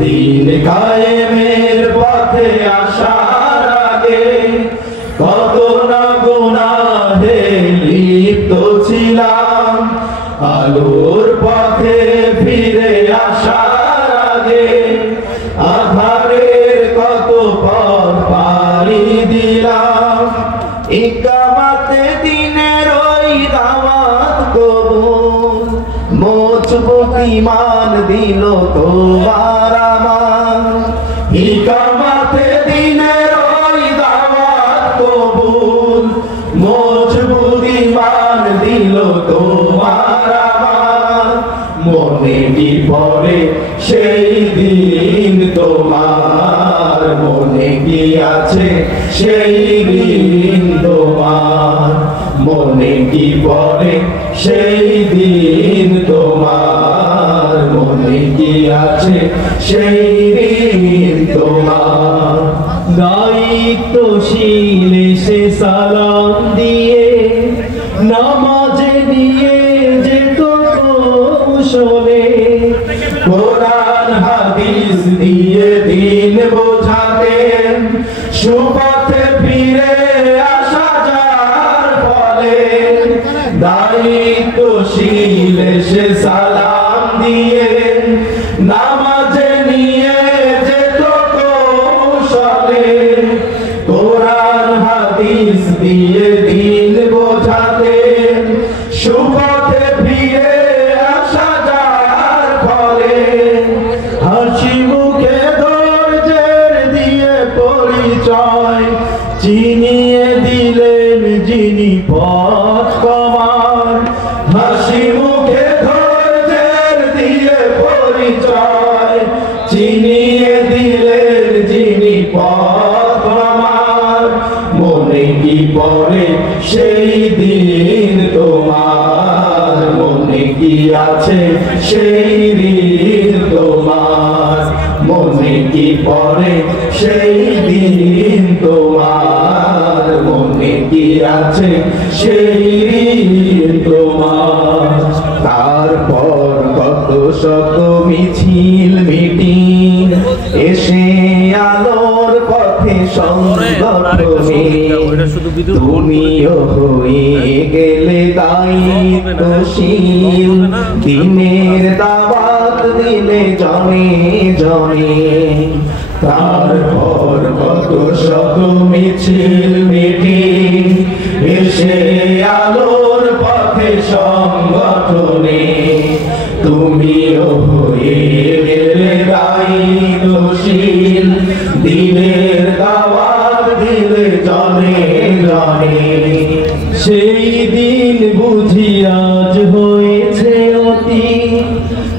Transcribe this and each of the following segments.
দিন কায়েমের পথে আসার আগে কত না গুনাহে লিপ্ত ছিলাম। আলোর পথে ফিরে আসার আগে আধারের কত পথ পাড়ি দিলাম। ইকামতে দিনের ওই দাওয়াত কবুল, মজবুত ঈমান দিল তোমার আমার। ইকামতে দিনের ওই দাওয়াত কবুল, মজবুত ঈমান দিল তোমার আমার। মনে কি পড়ে সেই দিন তোমার, মনে কি আছে সেই দিন তোমার, মনে কি পড়ে সেই দিন তোমার, মনে কি আছে সেই দিন তোমার। দায়িত্বশীল সে সালাম দিয়ে নামাজে নিয়ে যেত কৌশলে, কোরআন হাদিস দিয়ে দিন বোঝাতেন, সুপথে ফিরে আসা যার ফলে। দায়িত্বশীল সে সালাম দিয়ে নামাজে নিয়ে যেত কৌশলে, কোরআন হাদিস দিয়ে দিন বোঝাতেন, সুপথে ফিরে আসা যার ফলে। হাসি মুখে ধৈর্যের দিয়ে পরিচয় চিনিয়ে দিলেন যিনি পথ কমার। হাসি মুখে ধৈর্যের দিয়ে পরিচয় চিনিয়ে দিলেন যিনি পথ কমার। মনে কি পড়ে সেই দিন তোমার, মনে কি আছে সেই দিন তোমার, মনে কি পড়ে সেই দিন তোমার, মনে কি আছে সেই দিন তোমার। তারপর কত শত মিছিল মিটিং এসে আলোর পথে সংগঠনে, তুমিও হয়ে গেলে দায়িত্বশীল, দিনের দাওয়াত দিলে জনে জনে। তারপর কত শত মিছিল মিটিং এসে আলোর পথে সংগঠনে, তুমিও হয়ে গেলে দায়িত্বশীল, দিনের দাওয়াত দিলে জনে জনে। সেই দিন বুঝি আজ হয়েছে অতি,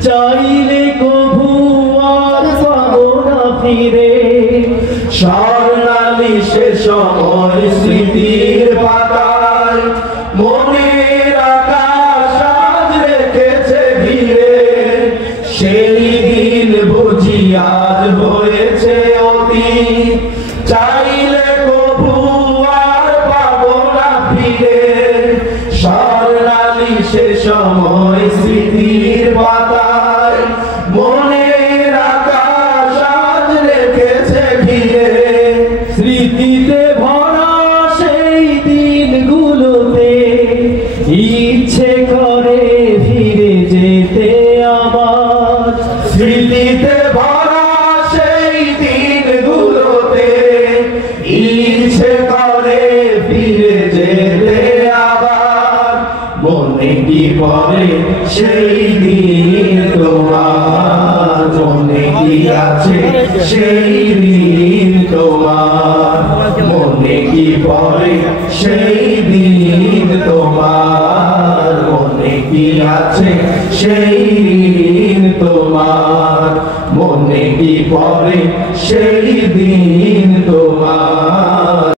চাইলে কভু আর পাবো না ফিরে। স্বর্ণালী সে সময় স্মৃতির পাতায় মনের আকাশ আজ রেখেছে ঘিরে। সেই দিন বুঝি আজ হয়েছে অতি, চাইলে কভু আর পাবো না ফিরে। স্বর্ণালী সে সময় স্মৃতির পাতায় মনের আকাশ আজ রেখেছে ঘিরে। স্মৃতিতে ভরা সেই দিনগুলোতে ইচ্ছে করে ফিরে যেতে আমার। স্মৃতিতে ভরা সেই দিনগুলোতে ইচ্ছে করে ফিরে যেতে আবার। মনে কি পড়ে সেই দিন তোমার, মনে কি আছে সেই দিন তোমার, মনে কি পড়ে সেই দিন তোমার, মনে কি আছে সেই দিন তোমার, মনে কি পড়ে সেই দিন তোমার।